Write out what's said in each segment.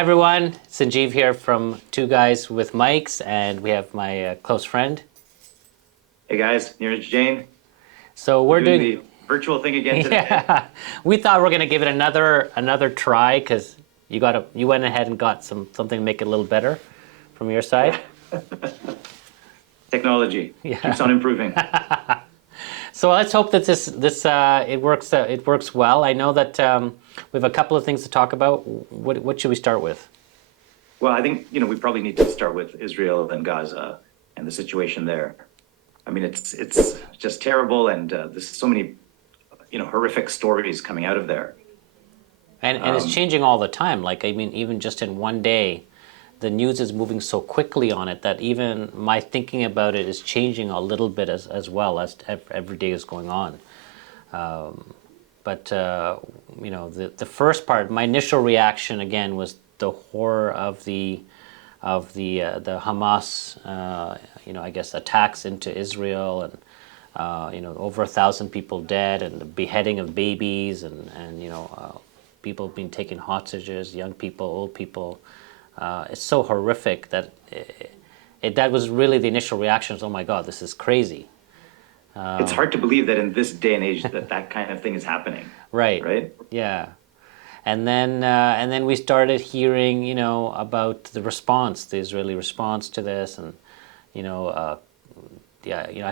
Hi everyone, Sanjeev here from Two Guys with Mics, and we have my close friend. Hey guys, Neeraj, Jain. So we're doing the virtual thing again today. Yeah, we thought we were going to give it another try because you went ahead and got something to make it a little better from your side. Technology keeps on improving. So let's hope that it works well. I know that we have a couple of things to talk about. What should we start with? Well, I think we probably need to start with Israel and Gaza and the situation there. I mean, it's just terrible, and there's so many horrific stories coming out of there. And it's changing all the time. Like, I mean, even just in one day, the news is moving so quickly on it that even my thinking about it is changing a little bit as well as every day is going on. But the first part, my initial reaction again was the horror of the Hamas, I guess attacks into Israel, and over 1,000 people dead, and the beheading of babies, and people being taken hostages, young people, old people. It's so horrific that that was really the initial reaction. Oh my God, this is crazy. It's hard to believe that in this day and age that kind of thing is happening. Right. Right. Yeah. And then we started hearing, about the response, the Israeli response to this, and I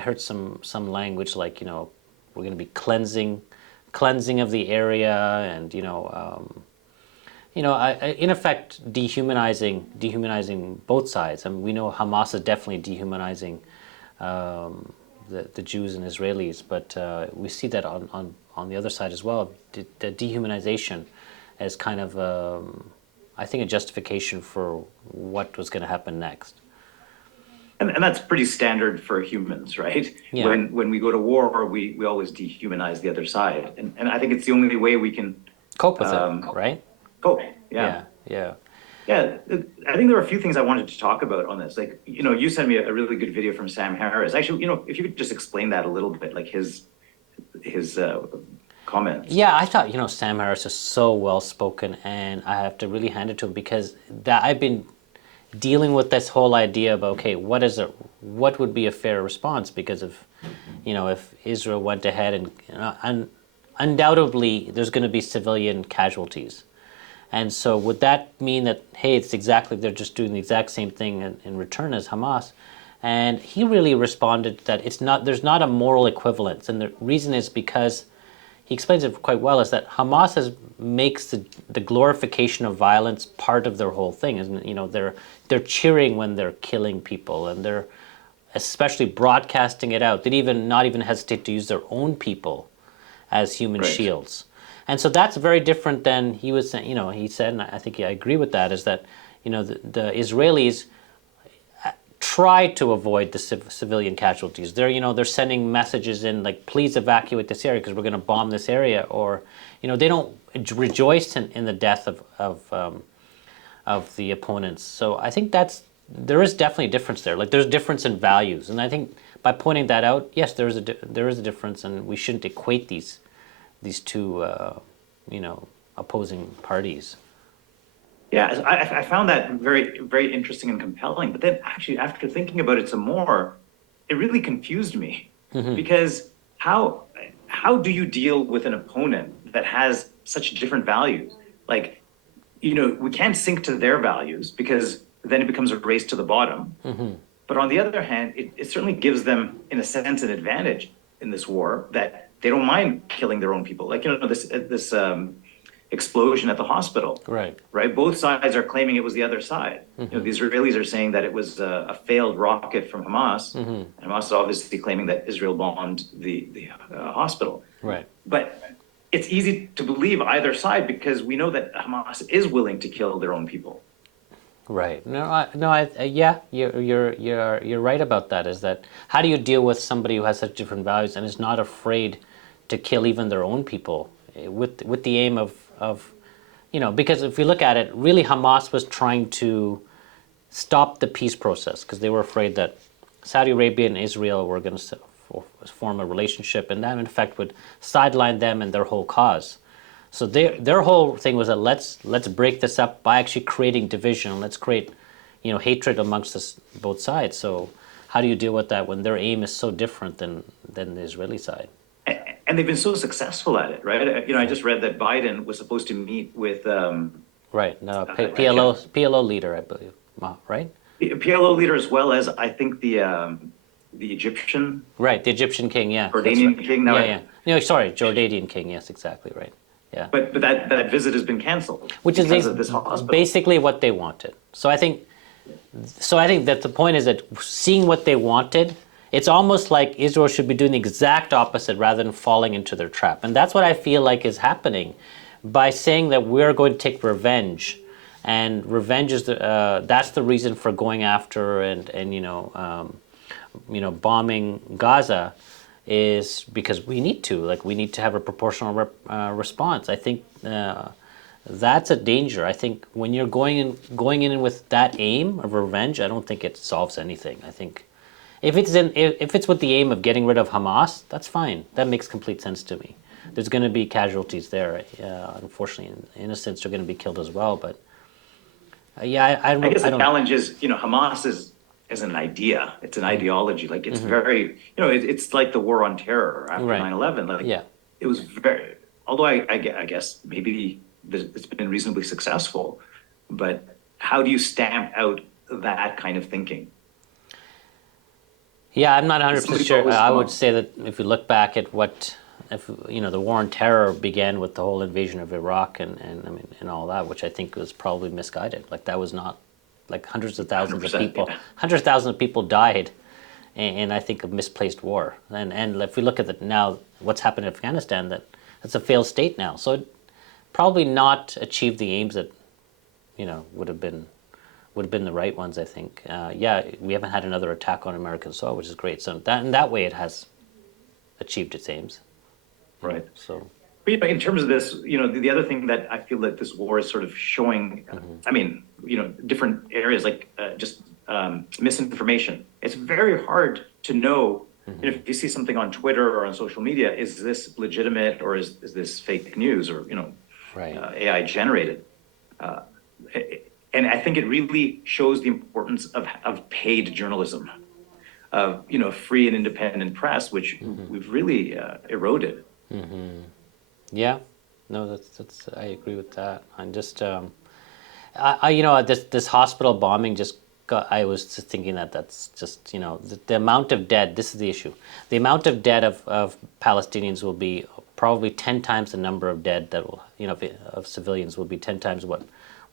heard some language like, we're going to be cleansing of the area, and in effect, dehumanizing both sides. I mean, we know Hamas is definitely dehumanizing the Jews and Israelis, but we see that on the other side as well. The dehumanization as kind of, I think, a justification for what was going to happen next. And that's pretty standard for humans, right? Yeah. When we go to war, we always dehumanize the other side, and I think it's the only way we can cope with it, right? Cope. Yeah. Yeah. I think there are a few things I wanted to talk about on this. Like, you sent me a really good video from Sam Harris. Actually, if you could just explain that a little bit, like his comments. Yeah, I thought, Sam Harris is so well spoken, and I have to really hand it to him because I've been dealing with this whole idea of, okay, what would be a fair response? Because if Israel went ahead and undoubtedly there's going to be civilian casualties. And so would that mean that, hey, they're just doing the exact same thing in return as Hamas? And he really responded that there's not a moral equivalence. And the reason is because he explains it quite well, is that Hamas makes the glorification of violence part of their whole thing. And they're cheering when they're killing people, and they're especially broadcasting it out. They not even hesitate to use their own people as human shields. And so that's very different than he was saying. He said, and I think I agree with that, is that the Israelis try to avoid the civilian casualties. They're sending messages in like, please evacuate this area because we're going to bomb this area, or they don't rejoice in the death of the opponents. So I think there is definitely a difference there. Like, there's a difference in values, and I think by pointing that out, yes, there is a difference, and we shouldn't equate these two opposing parties. Yeah, I found that very, very interesting and compelling. But then actually, after thinking about it some more, it really confused me. Mm-hmm. Because how do you deal with an opponent that has such different values? Like, we can't sink to their values because then it becomes a race to the bottom. Mm-hmm. But on the other hand, it certainly gives them, in a sense, an advantage in this war that they don't mind killing their own people. Like, this explosion at the hospital. Right. Both sides are claiming it was the other side. Mm-hmm. The Israelis are saying that it was a failed rocket from Hamas. Mm-hmm. And Hamas is obviously claiming that Israel bombed the hospital. Right. But it's easy to believe either side because we know that Hamas is willing to kill their own people. Right. Yeah, you're right about that. Is that how do you deal with somebody who has such different values and is not afraid to kill even their own people with the aim of because if you look at it, really Hamas was trying to stop the peace process because they were afraid that Saudi Arabia and Israel were going to form a relationship, and that in fact would sideline them and their whole cause. So their whole thing was that let's break this up by actually creating division. Let's create, hatred amongst both sides. So how do you deal with that when their aim is so different than the Israeli side? And they've been so successful at it, right? I just read that Biden was supposed to meet with Right. No, PLO leader, I believe. Right. the PLO leader, as well as I think the Egyptian, Right. The Egyptian king. Yeah. That's Jordanian right. king. Now, Yeah. Yeah. No, sorry, Jordanian king. Yes, exactly right. Yeah. but that visit has been canceled Which is because of this hospital. basically what they wanted. So I think that the point is that seeing what they wanted, it's almost like Israel should be doing the exact opposite rather than falling into their trap. And that's what I feel like is happening by saying that we're going to take revenge. And revenge is that's the reason for going after and bombing Gaza, is because we need to. Like, we need to have a proportional response. I think that's a danger. I think when you're going in with that aim of revenge, I don't think it solves anything. I think if it's with the aim of getting rid of Hamas, that's fine. That makes complete sense to me. There's going to be casualties there. Unfortunately, innocents are going to be killed as well. But I guess the don't. challenge is, Hamas is an idea. It's an ideology. Like, it's very, it's like the war on terror after Right. 9/11. Like, Yeah. it was very, although I guess maybe it's been reasonably successful, but how do you stamp out that kind of thinking? Yeah, I'm not 100% Somebody's sure. always I would wrong. say that if you look back at if the war on terror began with the whole invasion of Iraq and all that, which I think was probably misguided. Like, that was not, like, hundreds of thousands of 100%, people, yeah. hundreds of thousands of people died, and I think of misplaced war. And if we look at now, what's happened in Afghanistan, that's a failed state now. So it probably not achieved the aims that would have been the right ones, I think. We haven't had another attack on American soil, which is great. So in that way, it has achieved its aims. Right. So But, in terms of this, the other thing that I feel that this war is sort of showing, I mean, different areas, like just misinformation. It's very hard to know, if you see something on Twitter or on social media, is this legitimate or is this fake news or, right. AI generated? And I think it really shows the importance of paid journalism, of, free and independent press, which we've really eroded. Yeah, no, that's I agree with that. I'm just this hospital bombing just got. I was just thinking that's just the amount of dead. This is the issue. The amount of dead of Palestinians will be probably 10 times the number of dead that will of civilians will be 10 times what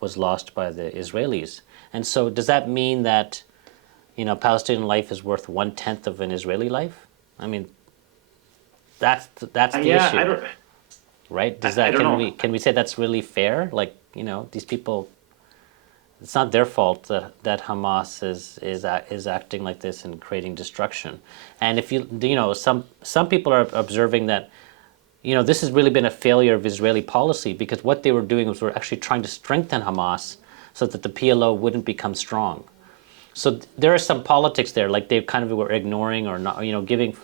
was lost by the Israelis. And so does that mean that Palestinian life is worth 1/10 of an Israeli life? I mean, that's the Yeah, issue. I don't. Right? I don't know. Can we say that's really fair? Like, these people, it's not their fault that Hamas is acting like this and creating destruction. And if some people are observing that this has really been a failure of Israeli policy, because what they were doing was we're actually trying to strengthen Hamas so that the PLO wouldn't become strong. So there are some politics there, like they kind of were ignoring or not, giving,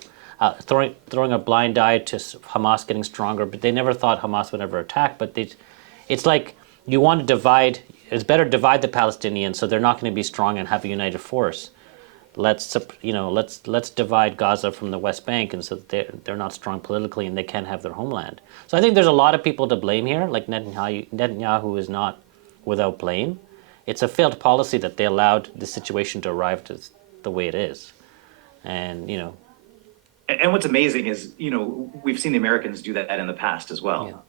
throwing a blind eye to Hamas getting stronger, but they never thought Hamas would ever attack. But it's like you want to divide. It's better divide the Palestinians so they're not going to be strong and have a united force. Let's divide Gaza from the West Bank, and so that they're not strong politically and they can't have their homeland. So I think there's a lot of people to blame here. Like Netanyahu is not without blame. It's a failed policy that they allowed the situation to arrive to the way it is, and And what's amazing is, we've seen the Americans do that in the past as well. Yeah.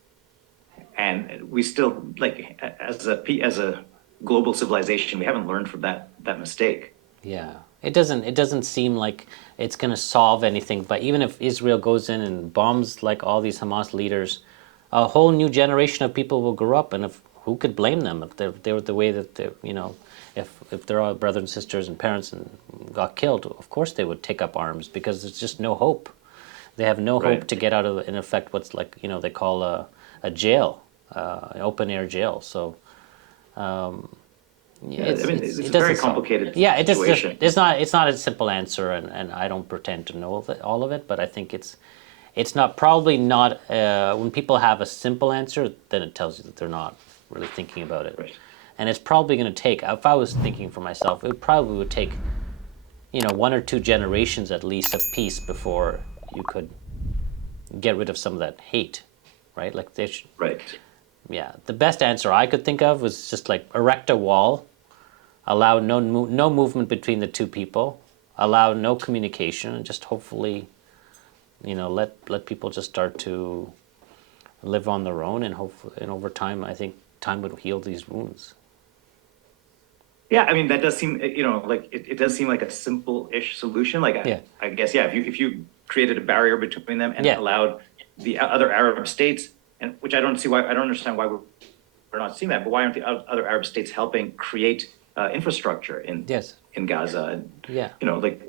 And we still, like, as a global civilization, we haven't learned from that mistake. Yeah, it doesn't seem like it's going to solve anything. But even if Israel goes in and bombs like all these Hamas leaders, a whole new generation of people will grow up, and who could blame them if they were the way that they if they're all brothers and sisters and parents and got killed, of course they would take up arms because there's just no hope. They have no Right. hope to get out of, in effect, what's like they call a jail, an open air jail. So. It's a doesn't very solve- complicated Yeah, situation. it's not a simple answer, and I don't pretend to know all of it, but I think it's not probably not when people have a simple answer, then it tells you that they're not really thinking about it. Right. And it's probably going to take, if I was thinking for myself, it probably would take, 1 or 2 generations at least of peace before you could get rid of some of that hate, right? Like Right. yeah, the best answer I could think of was just like erect a wall, allow no movement between the two people, allow no communication, and just hopefully, let people just start to live on their own, and hopefully, and over time, I think time would heal these wounds. Yeah, I mean that does seem, like it does seem like a simple-ish solution. Like Yeah. I guess, yeah, if you created a barrier between them and Yeah. allowed the other Arab states, and which I don't understand why we're not seeing that, but why aren't the other Arab states helping create infrastructure Yes. in Gaza? And Yeah. like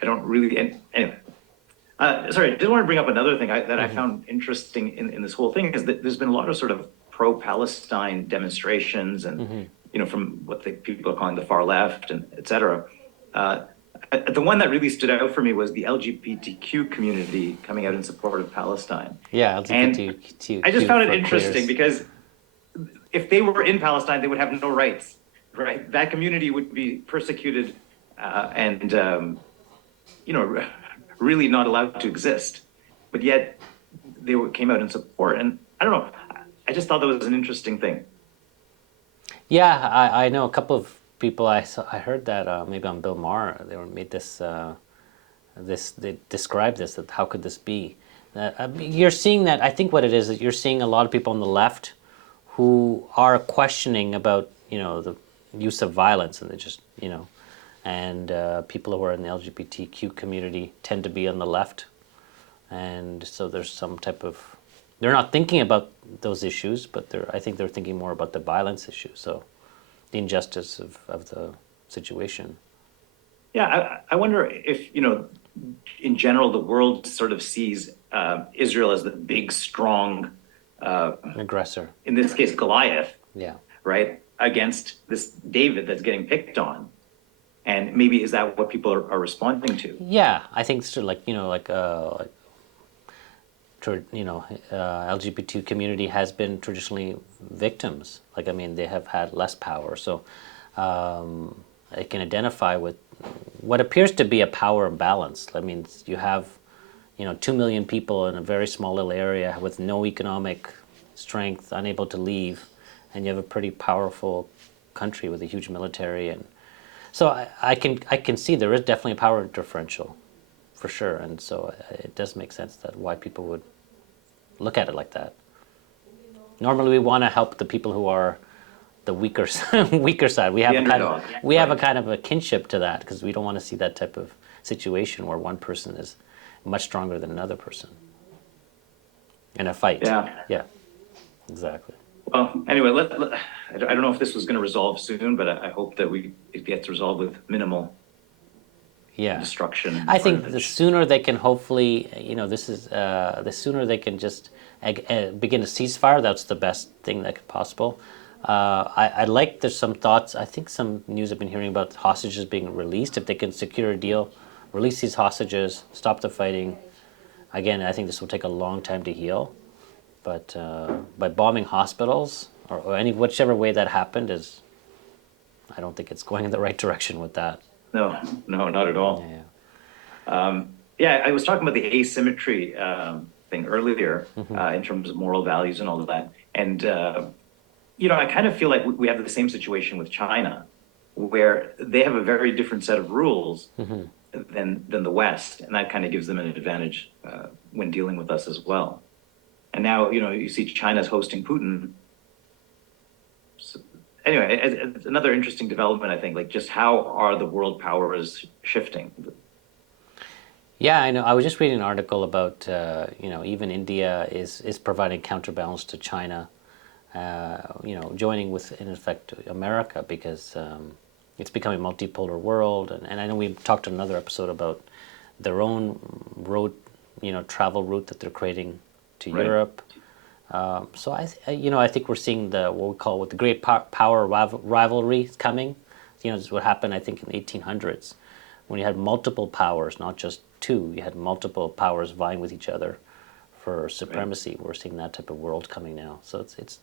I don't really. And anyway, sorry, I did want to bring up another thing that I found interesting in this whole thing is that there's been a lot of sort of pro-Palestine demonstrations and from what the people are calling the far left and et cetera. The one that really stood out for me was the LGBTQ community coming out in support of Palestine. Yeah, And LGBTQ. I just found it for interesting queers. because if they were in Palestine, they would have no rights, right? That community would be persecuted and really not allowed to exist. But yet they came out in support, and I don't know. I just thought that was an interesting thing. Yeah, I know a couple of people. I heard that maybe on Bill Maher they were made this they described this, that how could this be? You're seeing that. I think what it is you're seeing a lot of people on the left who are questioning about the use of violence, and they just and people who are in the LGBTQ community tend to be on the left, and so there's some type of, they're not thinking about those issues, but I think they're thinking more about the violence issue, so the injustice of the situation. Yeah, I wonder if, in general, the world sort of sees Israel as the big, strong, Aggressor. in this case, Goliath, Yeah. right, against this David that's getting picked on. And maybe is that what people are responding to? Yeah, I think it's LGBT community has been traditionally victims. Like, I mean, they have had less power, so it can identify with what appears to be a power imbalance. I mean, you have 2 million people in a very small little area with no economic strength, unable to leave, and you have a pretty powerful country with a huge military. And so I can see there is definitely a power differential, for sure, and so it does make sense that why people would look at it like that. Normally, we want to help the people who are the weaker weaker side. We have have a kind of a kinship to that, because we don't want to see that type of situation where one person is much stronger than another person in a fight. Yeah, exactly. Well, anyway, I don't know if this was going to resolve soon, but I hope that it gets resolved with minimal destruction. I think the sooner they can hopefully, the sooner they can just begin a ceasefire, that's the best thing that could possible. I like there's some thoughts. I think some news I've been hearing about hostages being released. If they can secure a deal, release these hostages, stop the fighting. Again, I think this will take a long time to heal. But by bombing hospitals or whichever way that happened I don't think it's going in the right direction with that. No, not at all. Yeah, I was talking about the asymmetry thing earlier in terms of moral values and all of that. And, I kind of feel like we have the same situation with China, where they have a very different set of rules than the West. And that kind of gives them an advantage when dealing with us as well. And now, you see China's hosting Putin. So, anyway, it's another interesting development, I think, like just how are the world powers shifting? Yeah, I know. I was just reading an article about, even India is providing counterbalance to China, joining with, in effect, America, because it's becoming a multipolar world. And I know we talked in another episode about their own road, travel route that they're creating to Europe. So I think we're seeing what we call the great power rivalry coming. This is what happened, I think, in the 1800s, when you had multiple powers, not just two. You had multiple powers vying with each other for supremacy. We're seeing that type of world coming now. So it's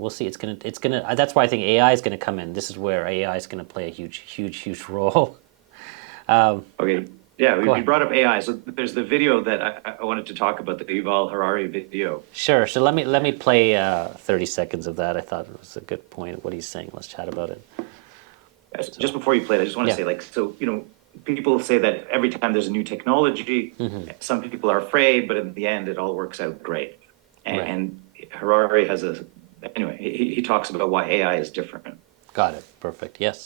we'll see. It's gonna. That's why I think AI is gonna come in. This is where AI is gonna play a huge role. Okay. Yeah, Go we ahead. brought up AI. So there's the video that I wanted to talk about, the Yuval Harari video. Sure. So let me play 30 seconds of that. I thought it was a good point. What he's saying. Let's chat about it. Yes, just before you play it, I just want to Yeah. say, like, so, people say that every time there's a new technology, some people are afraid, but in the end, it all works out great. And, Right. and Harari anyway, he talks about why AI is different. Got it. Perfect. Yes.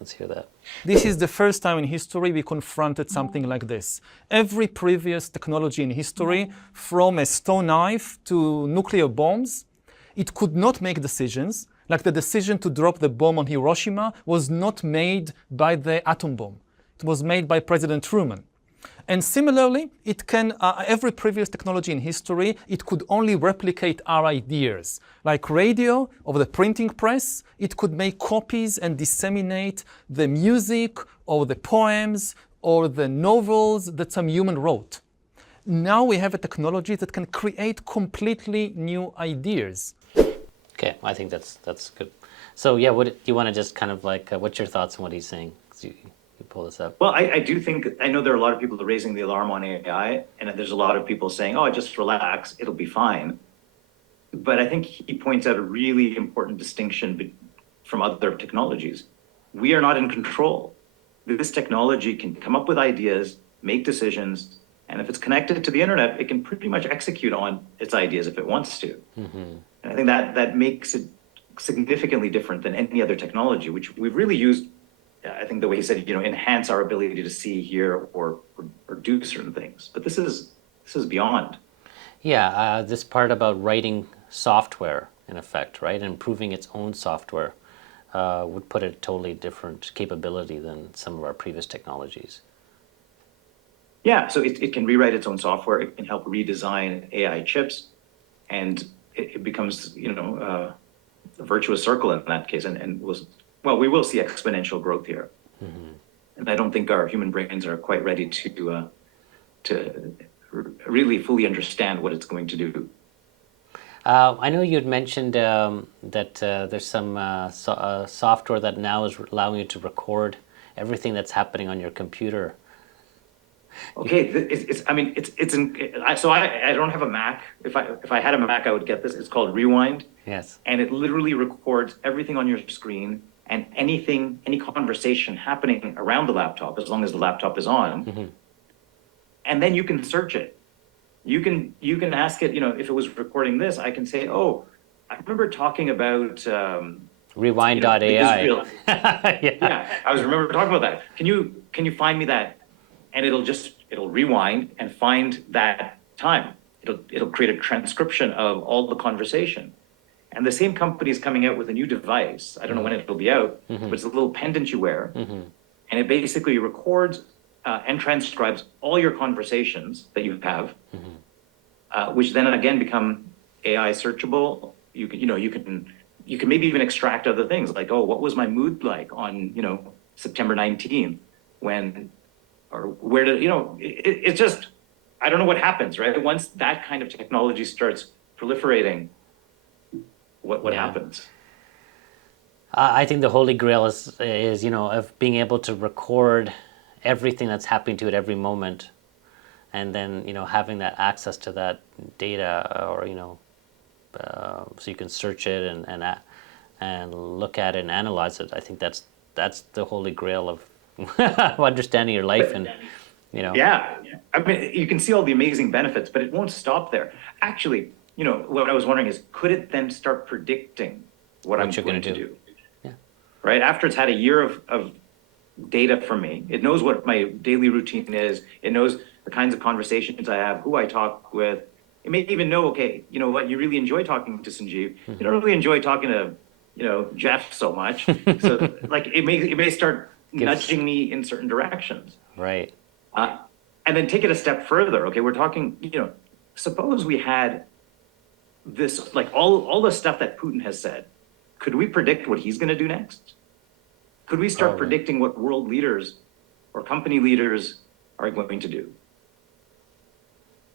Let's hear that. This is the first time in history we confronted something like this. Every previous technology in history, from a stone knife to nuclear bombs, it could not make decisions. Like the decision to drop the bomb on Hiroshima was not made by the atom bomb. It was made by President Truman. And similarly, every previous technology in history, it could only replicate our ideas. Like radio or the printing press, it could make copies and disseminate the music or the poems or the novels that some human wrote. Now we have a technology that can create completely new ideas. Okay, I think that's good. So yeah, what do you want to just kind of like? What's your thoughts on what he's saying? 'Cause you pull this up. Well, I do think, I know there are a lot of people raising the alarm on AI, and there's a lot of people saying, oh, just relax, it'll be fine. But I think he points out a really important distinction from other technologies. We are not in control. This technology can come up with ideas, make decisions, and if it's connected to the internet, it can pretty much execute on its ideas if it wants to. And I think that makes it significantly different than any other technology, which we've really used. I think the way he said, enhance our ability to see, hear, or do certain things. But this is beyond. Yeah, this part about writing software, in effect, right, and improving its own software would put it totally different capability than some of our previous technologies. Yeah, so it can rewrite its own software. It can help redesign AI chips, and it becomes, a virtuous circle in that case. We will see exponential growth here. And I don't think our human brains are quite ready to really fully understand what it's going to do. I know you had mentioned that there's some software that now is allowing you to record everything that's happening on your computer. Okay, so I don't have a Mac. If I had a Mac, I would get this. It's called Rewind. Yes. And it literally records everything on your screen and any conversation happening around the laptop, as long as the laptop is on. And then you can search it. You can ask it, if it was recording this, I can say, oh, I remember talking about Rewind.ai. Yeah, I remember talking about that. Can you find me that? And it'll rewind and find that time. It'll create a transcription of all the conversation. And the same company is coming out with a new device. I don't know when it'll be out, but it's a little pendant you wear. And it basically records and transcribes all your conversations that you have, which then again become AI searchable. You can maybe even extract other things like, oh, what was my mood like on, September 19th where did, it's just, I don't know what happens, right? Once that kind of technology starts proliferating, what happens? I think the holy grail is of being able to record everything that's happening to it every moment, and then having that access to that data, or so you can search it and look at it and analyze it. I think that's the holy grail of understanding your life. And Yeah, I mean, you can see all the amazing benefits, but it won't stop there. Actually, what I was wondering is, could it then start predicting what I'm going to do? Yeah. Right after it's had a year of data from me, it knows what my daily routine is. It knows the kinds of conversations I have, who I talk with. It may even know, okay, you know what, you really enjoy talking to Sanjeev. You don't really enjoy talking to, Jeff so much. So like it may start nudging me in certain directions. Right. And then take it a step further. Okay, we're talking, suppose we had this, like all the stuff that Putin has said. Could we predict what he's going to do next? Could we start predicting what world leaders or company leaders are going to do?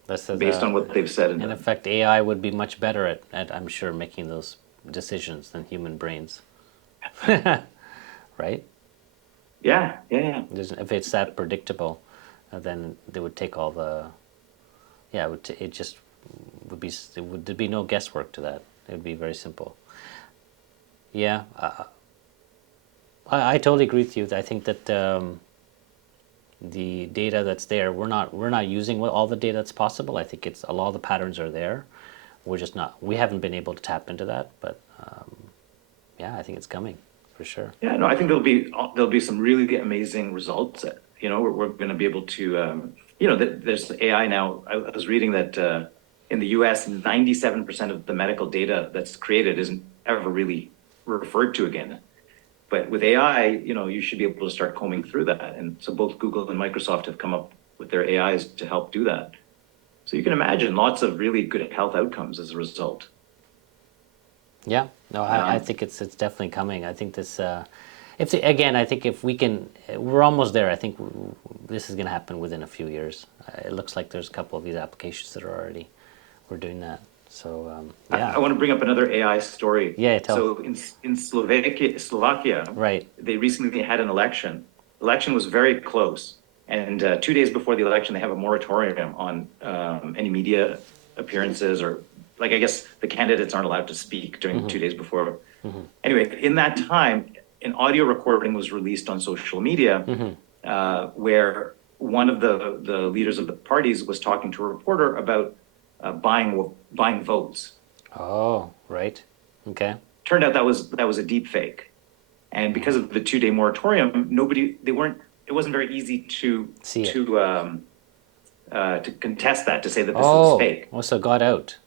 based on what they've said and in done. effect, AI would be much better at I'm sure, making those decisions than human brains. Right? Yeah, yeah, yeah. If it's that predictable, then they would take all the, yeah, it just would be, there'd be no guesswork to that. It would be very simple. Yeah, I totally agree with you. I think that the data that's there, we're not using all the data that's possible. I think it's a lot of the patterns are there. We're just not. We haven't been able to tap into that, but yeah, I think it's coming for sure. Yeah, no, I think there'll be some really amazing results. You know, we're going to be able to, you know, there's AI now. I was reading that in the U.S., 97% of the medical data that's created isn't ever really referred to again. But with AI, you know, you should be able to start combing through that. And so both Google and Microsoft have come up with their AIs to help do that. So you can imagine lots of really good health outcomes as a result. Yeah, no, I think it's definitely coming. I think this, if again, I think if we can, we're almost there. I think this is going to happen within a few years. It looks like there's a couple of these applications that are already, we're doing that. So yeah. I want to bring up another AI story. Yeah, tell. So in Slovakia, Right. they recently had an election. Election was very close, and 2 days before the election, they have a moratorium on any media appearances, or like, I guess the candidates aren't allowed to speak during 2 days before. Anyway, in that time, an audio recording was released on social media where one of the leaders of the parties was talking to a reporter about buying votes. Oh, right. Okay. Turned out that was a deep fake, and because of the 2 day moratorium, it wasn't very easy to See it. to contest that, to say that this is fake. Oh, so it got out.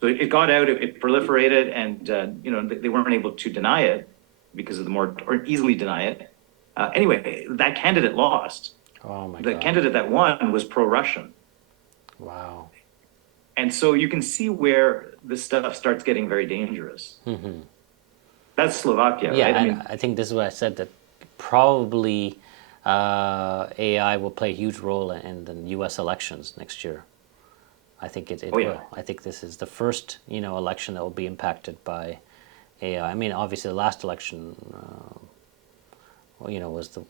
So it got out, it proliferated, and you know, they weren't able to deny it because of the or easily deny it. Anyway, that candidate lost. Oh my The God. candidate that won was pro-Russian. Wow. And so you can see where this stuff starts getting very dangerous. That's Slovakia, Yeah, right? and I think this is what I said, that probably AI will play a huge role in the U.S. elections next year. I think it Oh, yeah. will. I think this is the first, you know, election that will be impacted by AI. I mean, obviously, the last election, well, you know, was the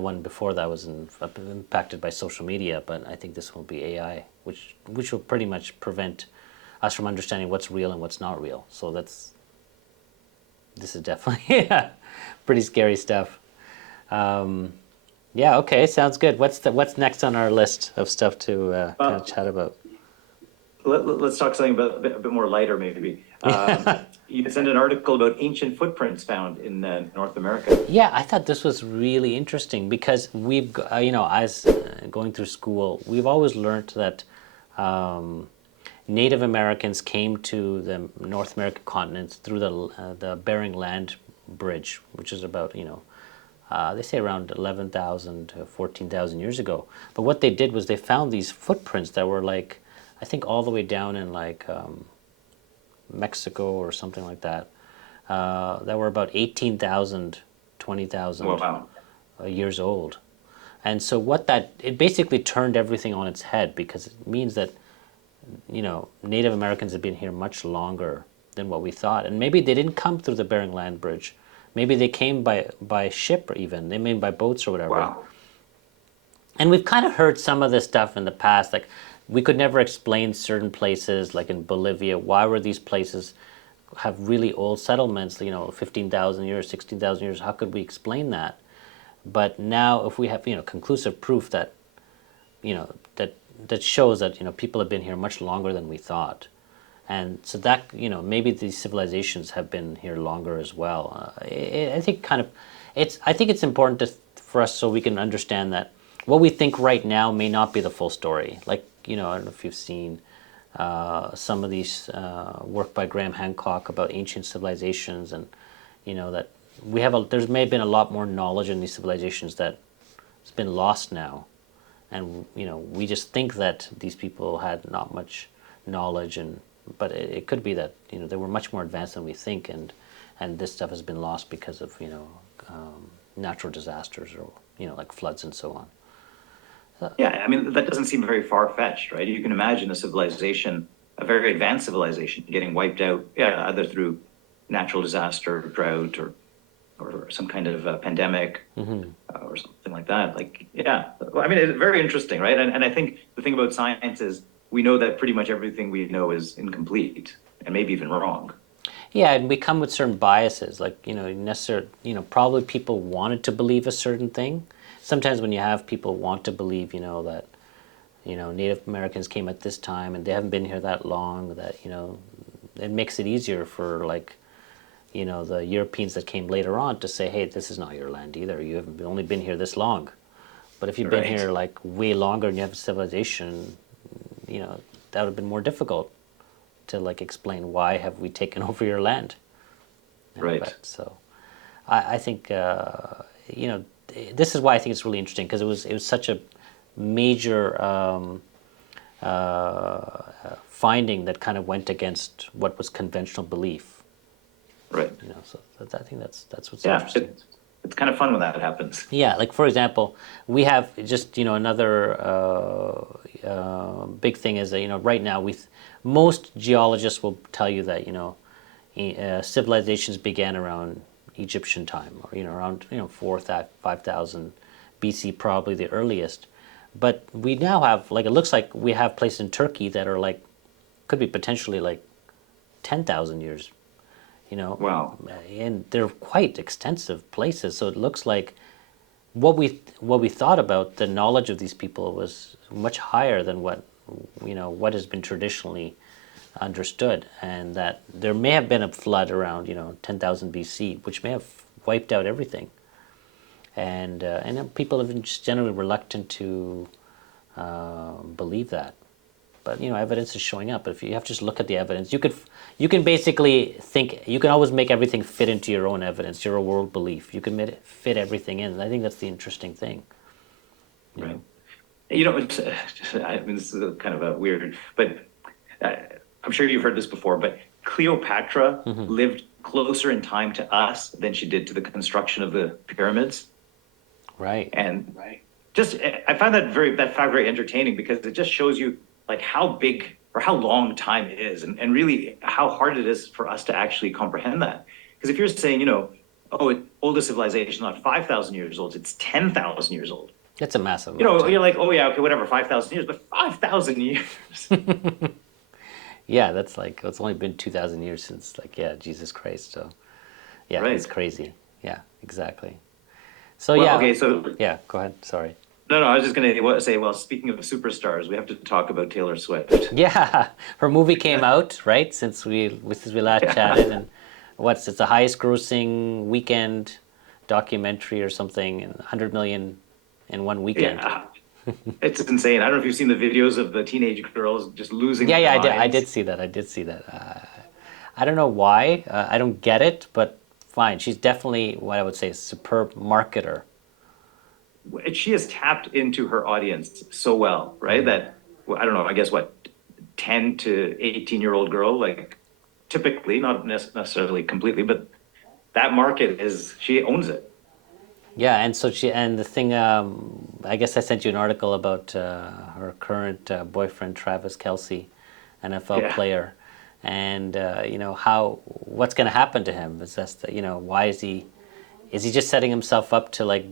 one before that was impacted by social media. But I think this will be AI, which will pretty much prevent us from understanding what's real and what's not real. So this is definitely pretty scary stuff. Yeah. Okay. Sounds good. What's next on our list of stuff to kind of chat about? Let's talk something a bit more lighter, maybe. You sent an article about ancient footprints found in North America. Yeah, I thought this was really interesting because we've, you know, as going through school, we've always learned that Native Americans came to the North American continent through the Bering Land Bridge, which is about, you know, they say around 11,000 to 14,000 years ago. But what they did was they found these footprints that were like, I think all the way down in like Mexico or something like that, that were about 18,000, 20,000 Wow. years old. And so it basically turned everything on its head, because it means that, you know, Native Americans have been here much longer than what we thought. And maybe they didn't come through the Bering Land Bridge. Maybe they came by ship, or even they came by boats or whatever. Wow. And we've kind of heard some of this stuff in the past, like we could never explain certain places, like in Bolivia. Why were these places have really old settlements, you know, 15,000 years, 16,000 years? How could we explain that? But now, if we have, you know, conclusive proof that, you know, that shows that, you know, people have been here much longer than we thought, and so that, you know, maybe these civilizations have been here longer as well. I think I think it's important for us, so we can understand that what we think right now may not be the full story. Like, you know, I don't know if you've seen some of these work by Graham Hancock about ancient civilizations, and, you know, that there's may have been a lot more knowledge in these civilizations that it's been lost now, and, you know, we just think that these people had not much knowledge, but it could be that, you know, they were much more advanced than we think, and this stuff has been lost because of, you know, natural disasters, or, you know, like floods and so on. Yeah, I mean, that doesn't seem very far-fetched, right? You can imagine a civilization, a very advanced civilization, getting wiped out, yeah, either through natural disaster, drought, or some kind of pandemic, or something like that. Like, yeah, well, I mean, it's very interesting, right? And I think the thing about science is we know that pretty much everything we know is incomplete and maybe even wrong. Yeah, and we come with certain biases, like probably people wanted to believe a certain thing. Sometimes when you have people want to believe, that Native Americans came at this time and they haven't been here that long, that it makes it easier for the Europeans that came later on to say, hey, this is not your land either. You haven't only been here this long. But if you've been Right. here like way longer and you have a civilization, that would have been more difficult to like explain why have we taken over your land. Right. But so I think this is why I think it's really interesting, because it was such a major finding that kind of went against what was conventional belief. Right. So I think that's what's Yeah, interesting. it's kind of fun when that happens. Yeah, like for example, we have just another big thing is that right now most geologists will tell you that civilizations began around Egyptian time, or around 5,000 BC, probably the earliest. But we now have it looks like we have places in Turkey that are could be potentially 10,000 years. Wow. And they're quite extensive places. So it looks like what we thought about the knowledge of these people was much higher than what has been traditionally understood, and that there may have been a flood around 10,000 BC, which may have wiped out everything. And then people have been just generally reluctant to believe that. But evidence is showing up. But if you have to just look at the evidence, you can basically think, you can always make everything fit into your own evidence, your world belief. You can fit everything in. And I think that's the interesting thing. Right. It's, I mean, this is kind of a weird, but I'm sure you've heard this before, but Cleopatra lived closer in time to us than she did to the construction of the pyramids. Right. And just, I find that fact very entertaining, because it just shows you how big or how long time is, and really how hard it is for us to actually comprehend that. Because if you're saying, oldest civilization, not 5,000 years old, it's 10,000 years old. It's a massive amount. You're like, oh yeah, okay, whatever, 5,000 years, but 5,000 years. Yeah, it's only been 2,000 years since Jesus Christ. So yeah, Right. It's crazy. Yeah, exactly. So Well, yeah. okay, so Yeah, go ahead. Sorry. no, I was just gonna say, well, speaking of superstars, we have to talk about Taylor Swift. Yeah, her movie came out, right? Since we last chatted, and it's the highest grossing weekend documentary or something, and 100 million in one weekend. Yeah, it's insane. I don't know if you've seen the videos of the teenage girls just losing Yeah, their I minds. did see that. I don't know why. I don't get it, but fine. She's definitely what I would say a superb marketer. She has tapped into her audience so well, right? That, well, I don't know, I guess 10 to 18-year-old girl, typically, not necessarily completely, but that market she owns it. Yeah, and so the thing, I guess I sent you an article about her current boyfriend, Travis Kelce, NFL player, and what's going to happen to him? Is that, why is he just setting himself up to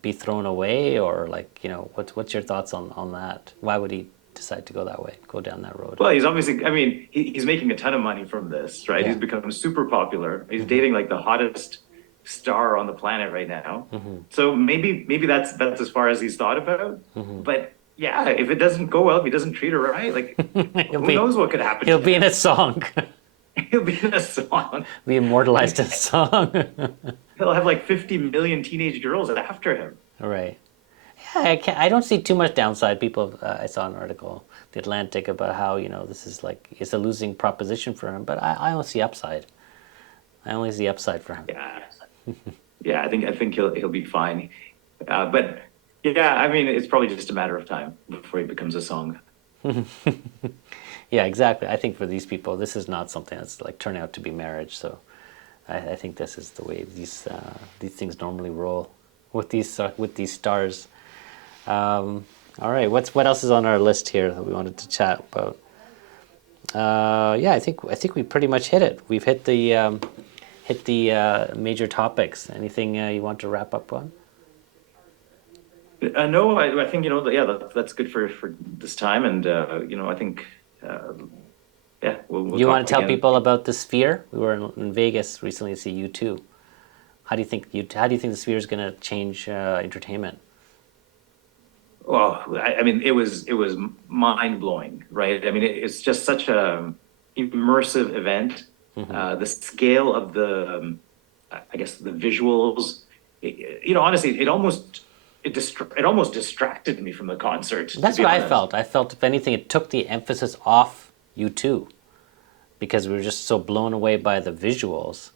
be thrown away, or what's your thoughts on that? Why would he decide to go down that road? Well, he's obviously, I mean, he's making a ton of money from this, right? Yeah. He's become super popular. He's dating the hottest star on the planet right now. So maybe that's as far as he's thought about. But yeah, if it doesn't go well, if he doesn't treat her right, who knows what could happen. He'll be in a song. He'll be in a song. Be immortalized in a song. He'll have 50 million teenage girls after him. Right. Yeah, I don't see too much downside. I saw an article, The Atlantic, about how this is it's a losing proposition for him. But I don't see upside. I only see upside for him. Yeah. Yeah, I think he'll be fine. But yeah, I mean, it's probably just a matter of time before he becomes a song. Yeah, exactly. I think for these people, this is not something that's turning out to be marriage. So I think this is the way these things normally roll with these stars. All right. What else is on our list here that we wanted to chat about? Yeah, I think we pretty much hit it. We've hit the major topics. Anything you want to wrap up on? No, I think, that's good for this time. And, I think, yeah, we'll You talk want to tell again. people about the Sphere? We were in Vegas recently to see U2. How do you think the Sphere is going to change entertainment? Well, I mean, it was mind blowing, right? I mean, it's just such a immersive event. The scale of I guess the visuals, honestly, it almost distracted me from the concert. to That's be what I honest. felt. I felt, if anything, it took the emphasis off U2 because we were just so blown away by the visuals.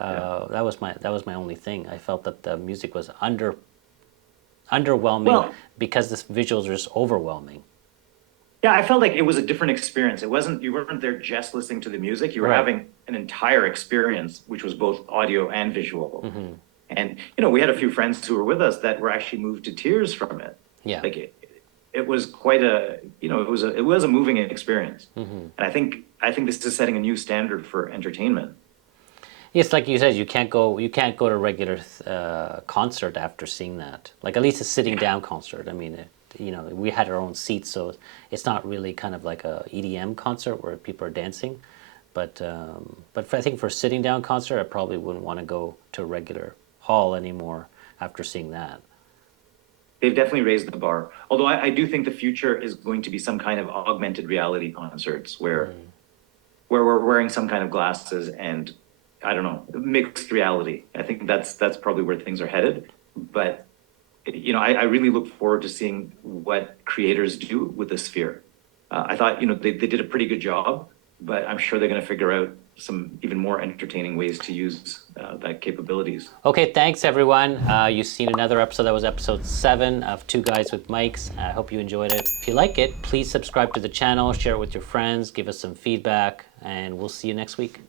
That was my only thing. I felt that the music was underwhelming Well, because the visuals were just overwhelming. yeah, I felt like it was a different experience. You weren't there just listening to the music. You were Right. having an entire experience, which was both audio and visual. Mm-hmm. And, we had a few friends who were with us that were actually moved to tears from it. Yeah. Like it was quite it was a moving experience. Mm-hmm. And I think this is setting a new standard for entertainment. It's like you said, you can't go to a regular concert after seeing that. Like at least a sitting down concert. I mean, we had our own seats, so it's not really kind of like a EDM concert where people are dancing. But I think for a sitting down concert, I probably wouldn't want to go to a regular hall anymore after seeing that. They've definitely raised the bar. Although I do think the future is going to be some kind of augmented reality concerts where we're wearing some kind of glasses and, I don't know, mixed reality. I think that's probably where things are headed. But I really look forward to seeing what creators do with the Sphere. I thought they did a pretty good job, but I'm sure they're going to figure out some even more entertaining ways to use that capabilities. Okay, thanks everyone. You've seen another episode. That was episode 7 of Two Guys with Mics. I hope you enjoyed it. If you like it, please subscribe to the channel, share it with your friends, give us some feedback, and we'll see you next week.